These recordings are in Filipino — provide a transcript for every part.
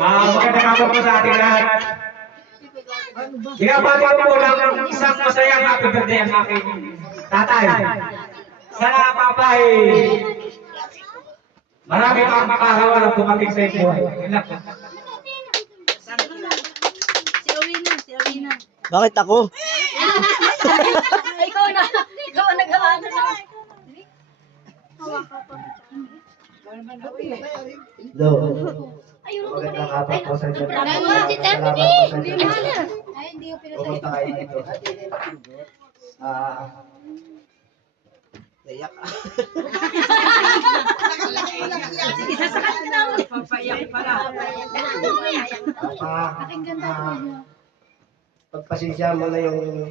Ah, magandang hapon po sa ating lahat. Binabati ko po ng isang masayang happy birthday ang aking tatay. Sana papa ay marami pang makakawa na tumating sa lang po. Si Owina, si Owina. Bakit ako? ikaw na, ikaw ang nagawa na Do. Ayun, Magandang hapon po sa inyo. Si inyo. Ay. Ay, hindi ko Pumunta kayo. Ah. Iyak. Sige, sasakat ka na. Papayak pala. Papa. ah, Pagpasensya mo na yung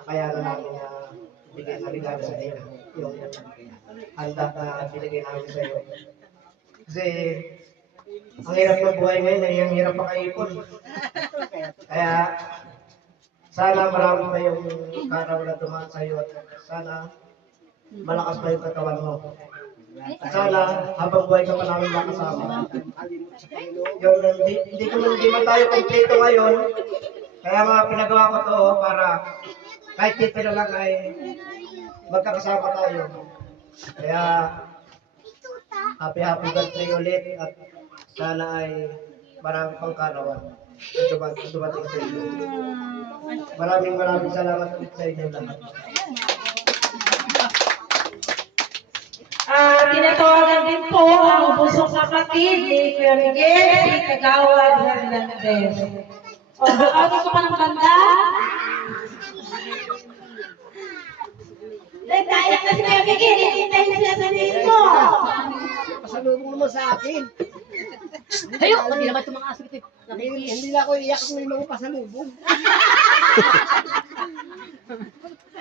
nakayanan namin na bigay na regalo sa iyo. Yung handa na binigay namin sa iyo. Kasi ang hirap ng buhay ngayon, ay ang hirap makaipon. Kaya sana marami pa yung karaw na dumaan sa iyo at sana malakas pa yung katawan mo. At sana habang buhay ka pa namin makasama. Yun, hindi, hindi ko hindi man tayo kompleto ngayon. Kaya mga pinagawa ko to para kahit dito na lang ay magkakasama tayo. Kaya happy happy birthday ulit at sana ay marami pang karawan. Ito ba dumating sa inyo. Maraming maraming salamat ulit sa inyo lahat. Ah, tinatawagan din po ang busong kapatid ni Kuya Miguel, si Kagawad Hernandez. O, ano ko pa ng banda? Nagtayak na si Kuya Miguel, hintayin siya sa mo. Pasalubong naman sa akin. Ayun, hindi naman tumakas ito. Hindi, hindi na ako iyak kung may mga pasalubong.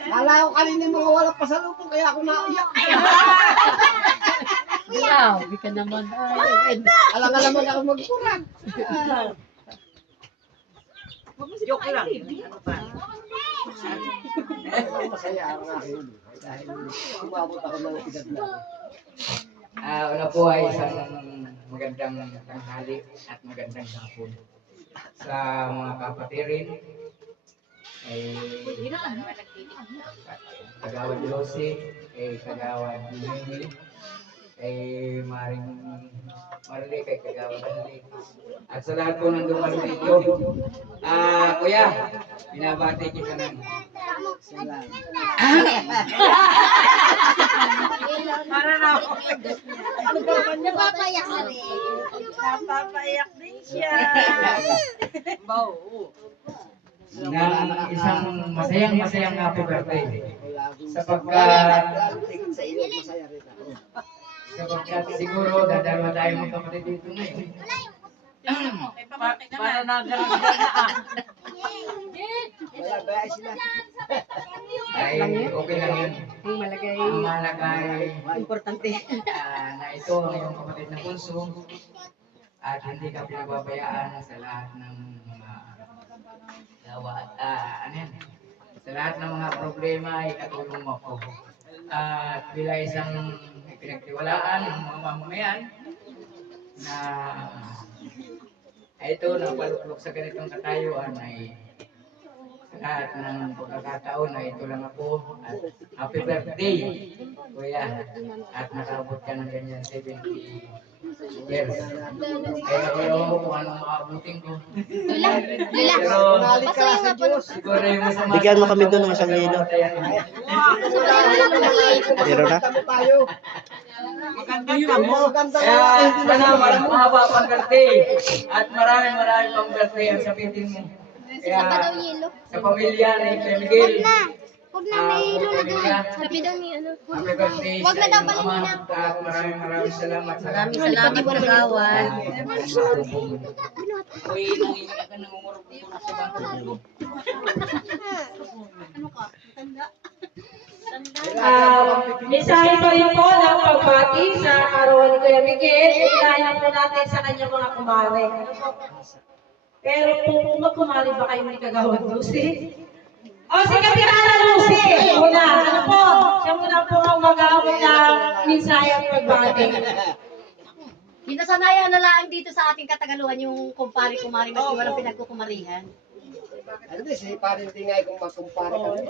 Kala ko kanina yung mga walang pasalubong, kaya ako naiyak. Grabe ka naman. Alam nga naman ako magkurang. Joke lang. Masaya ako ngayon. Dahil umabot ako ng edad na. Ah, una po ay isang magandang tanghali at magandang hapon sa mga kapatirin ay Kagawad Yossi, kay Kagawad Lili, kay Maring Marli, kay Kagawad Anli. At sa lahat po ng dumalo dito, ah, kuya, binabati kita ng Napapayak na rin. Napapayak din siya. ng isang masayang masayang happy birthday. Sapagkat Sapagkat siguro dadalawa tayo mga kapatid dito ngayon. Para nagaragdag na ah. Wala ba sila? Ay okay lang yun. Ang malagay. Ang mahalaga ay Importante. ah, na ito ang iyong kapatid na punso at hindi ka pinababayaan sa lahat ng mga gawa at ah, ano yan, sa lahat ng mga problema ay katulong mo ako. At bila isang pinagtiwalaan ng mga mamamayan na ay ito napaluklok sa ganitong katayuan ay sa lahat ng pagkakataon na ito lang ako at happy birthday kuya at nakabot ka ng ganyan 70 years kaya kayo kung anong maabutin ko Lula, lula. ka sa Diyos. siguro yung masama Bigyan mo kami doon ng isang hilo. Pero na? Kaya sana mahaba pang birthday at maraming maraming pang birthday ang sabihin mo kaya sa pamilya ni Kuya Miguel Huwag na ah, may sa hilo na doon. Sabi daw ni ano. Happy birthday Huwag sa na daw iyong ama nila. at maraming maraming salamat sa Maraming salamat po nagawan. Uy, nanginginig ka nangungurog dito na sa bangko. Ah, mensahe pa rin po ng pagbati sa arawan ni Kuya Miguel. Ilayan po natin sa kanyang mga kumare. Pero kung magkumari ba kayo ni Kagawad Lucy? O, si Katirana Lucy! Una, ano po? Siya muna po ang mag-aawit ng mensahe at pagbati. Hinasanayan na lang dito sa ating katagaluhan yung kumpari-kumari mas walang pinagkukumarihan. Ano din, si parin din nga kung magkumpara kami.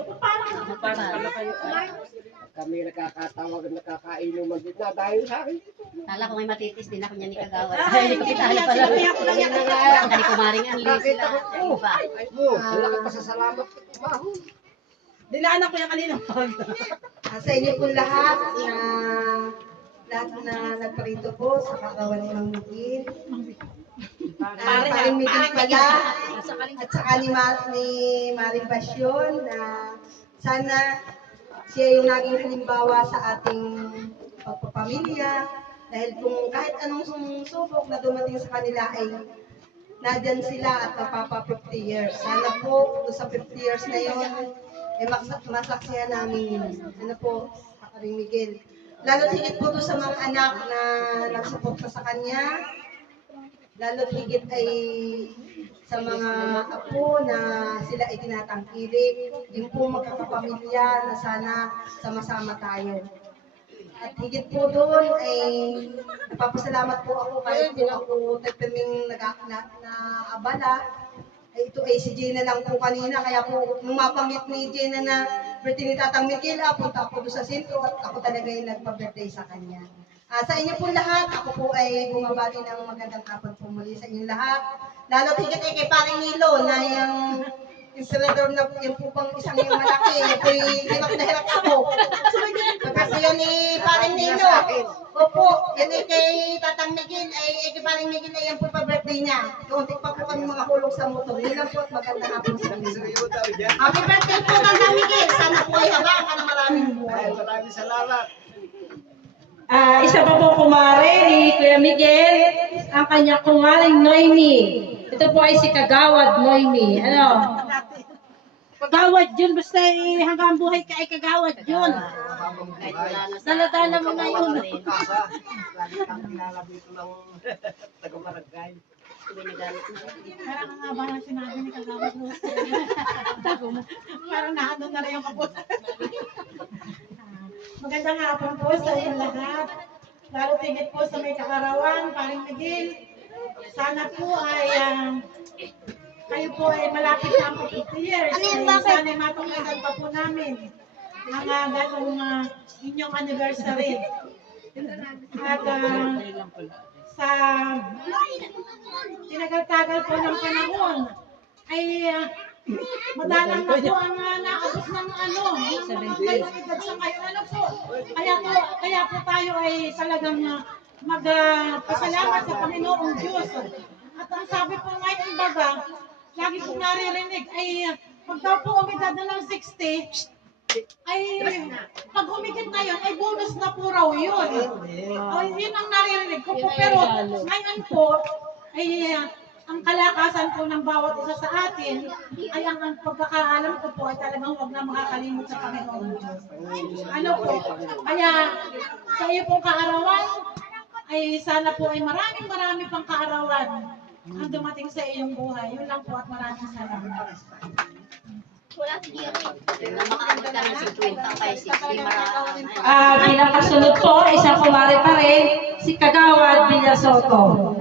Kami nakakatawag at nakakainuman din na dahil sa akin. Kala ko may matitis din ako niya ni Kagawa. Ay, hindi ko kitali pala. Ang kani kumaring ang lis sila. ko, oh, mo, ang laki pasasalamat ko. Maho. Dinaanan ko yung kanina. Ah, sa inyo po lahat na lahat na nagparito po sa katawan ni Mang Miguel. Paring Miguel pala at saka ni, Ma, ni Maring Basyon na sana siya yung naging halimbawa sa ating pagpapamilya dahil kung kahit anong sumusubok na dumating sa kanila ay nandyan sila at magpapa 50 years. Sana po, doon sa 50 years na yun, eh, mas- masaksihan namin yun. Ano po, Kakaring Miguel. Lalo higit po doon sa mga anak na nagsuporta sa kanya. Lalo higit ay sa mga apo na sila ay tinatangkilik. Yung po magkakapamilya na sana sama-sama tayo. At higit po doon ay napapasalamat po ako kahit po ako tagpaming nag- na, ito ay si Jenna lang po kanina. Kaya po nung mapamit ni Jenna na birthday ni Tatang Miguel, punta ako doon sa sentro at ako talaga yung nagpa-birthday sa kanya. Ah, sa inyo po lahat, ako po ay bumabati ng magandang hapon po muli sa inyong lahat. Lalo higit ay kay Paring Nilo na yung yung senador na yung po pang isang yung malaki, po'y hirap na hirap ako. Kasi yun ni Paring Nilo. Opo, yan ay kay Tatang Miguel, ay, ay kay Paring Miguel ay yan po pa birthday niya. Kaunti pa po kami mga hulog sa motor. Yun lang po at magandang hapon sa inyo. Happy birthday po Tatang Miguel. Sana po ay habang ka ng maraming buhay. Ay, maraming salamat. Ah, isa pa po kumare ni Kuya Miguel, ang kanya kumaring Noemi. Ito po ay si Kagawad Noemi. Ano? Kagawad yun, basta eh, hanggang buhay ka ay kagawad yun. Na Daladala mo na yun. Parang nga ba ang sinabi ni kagawad mo? Parang naano na rin yung kapot. Magandang hapon po sa inyong lahat. Lalo tigit po sa may kakarawan, paring Miguel. Sana po ay ah, kayo po ay malapit na po 50 years. Ano Ay, bakit? Sana ay matungkasan pa po namin ang uh, ganong ah, inyong anniversary. At ah, sa tinagal-tagal po ng panahon ay ah, madalang na po ang uh, naabot ng ano, ng mga kayong edad sa ngayon. Ano po? Kaya po, kaya po tayo ay talagang uh, magpasalamat sa Panginoong Diyos. At ang sabi po ngayon baga, lagi kong naririnig ay uh, pag daw po umidad na ng 60, ay pag humigit na yun, ay bonus na po raw yun. Oh, yun ang naririnig ko po. Pero ngayon po, ay uh, ang kalakasan po ng bawat isa sa atin ay ang, ang pagkakaalam ko po ay talagang huwag na makakalimot sa Panginoon Diyos. Ano po? Kaya sa iyo pong kaarawan, ay sana po ay maraming marami pang kaarawan ang dumating sa iyong buhay. Yun lang po at maraming salamat. Wala si Jerry. Makaabot ka ng 50 kay 60 marami. Ah, bilang kasunod po, isang kumare pa rin, si Kagawad Villasoto.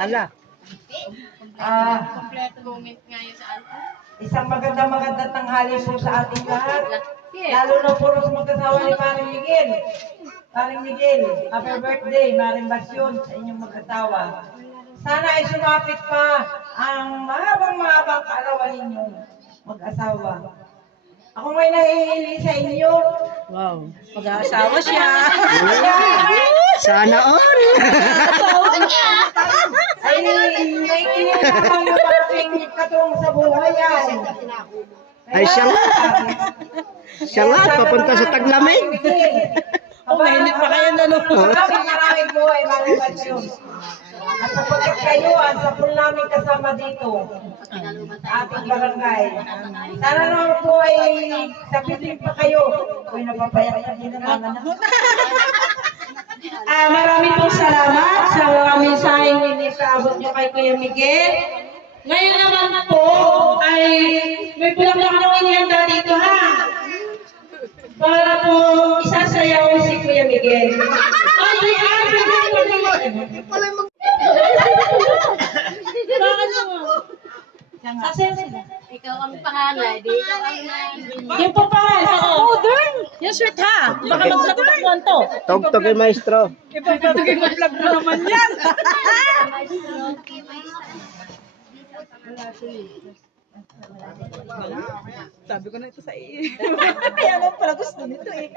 Hala. Ah, Kompleto moment ngayon sa ano. isang maganda maganda tanghali po sa ating lahat. Lalo na po sa magkasawa ni Maring Miguel. Maring Miguel, happy birthday, Maring Basyon, sa inyong magkasawa. Sana ay sumapit pa ang mahabang-mahabang kaarawan ninyo mag-asawa. Ako ngayon nahihili sa inyo. Wow. Mag-aasawa siya. Sana all. Ay, may kinilakang yung aking sa buhay yan. Ay, siya nga. Siya nga, papunta sa taglamig. Mainit pa kayo na Maraming maraming buhay, maraming basyon. At sapagkat kayo, ang sapul namin kasama dito, ating barangay. Sana naman po ay sapitin pa kayo. Uy, napapayak na din naman. Ah, marami pong salamat sa mga mensaheng inipaabot niyo kay Kuya Miguel. Ngayon naman po ay may bulaklak na inihanda dito ha. Miguel. Ay, ay, ay, Bakit mo? Sasayaw sila. Ikaw ang panganay, di ikaw ang nanay. Yung papangal ako. Oh, darn! Yung sweet ha! Baka maglapak to. Tugtog kay maestro. Ipagpatugin mo vlog mo naman yan. Sabi ko na ito sa iyo. Kaya lang pala gusto nito eh.